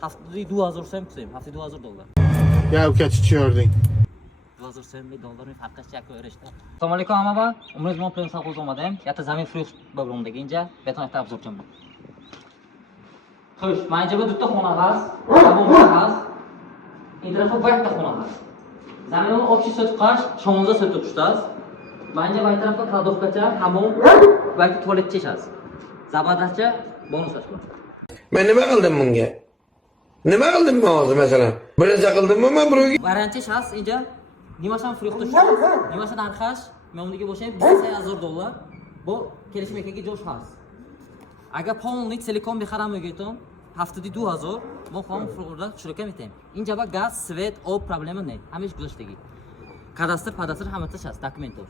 Haftada 2000 so'm tutayım. Haftada 2000 dolar. Ya ukachi chiyording. 2000 so'm dollar farqqa chakka öğreşti. Assalomu alaykum hamma. Umringiz bilan pulni saqlab olmadim. Yatta zamin frukt bo'lgandagi inja beton aytib obzorchim. Xo'sh, mana bu bitta xona g'az, bu g'az. Intrafo bitta xona g'az. Zaminni общий so'tqash, shomza so'tib tutasiz. Bence bu tarafta kladovkacha, hamon, belki tuvalet çeşaz. Zabadasça bonus açma. Ben nima qildim bunga? Nima qildim men hozir masalan? Birinchi qildimmi men birovga? Variantchi shaxs inja nimasan fruxta tushdi, nimasan arxash, men unga bo'shayib 1000 dollar. Bu kelishimga jo'sh shaxs. Agar polniy telekom bexaramligiton haftada 2000, bu ham fruxta tushirib etim. Inja ba gaz, svet, ob problema ne. Hamish guzashtagi. Kadastr, padastr hamma shaxs dokumentov.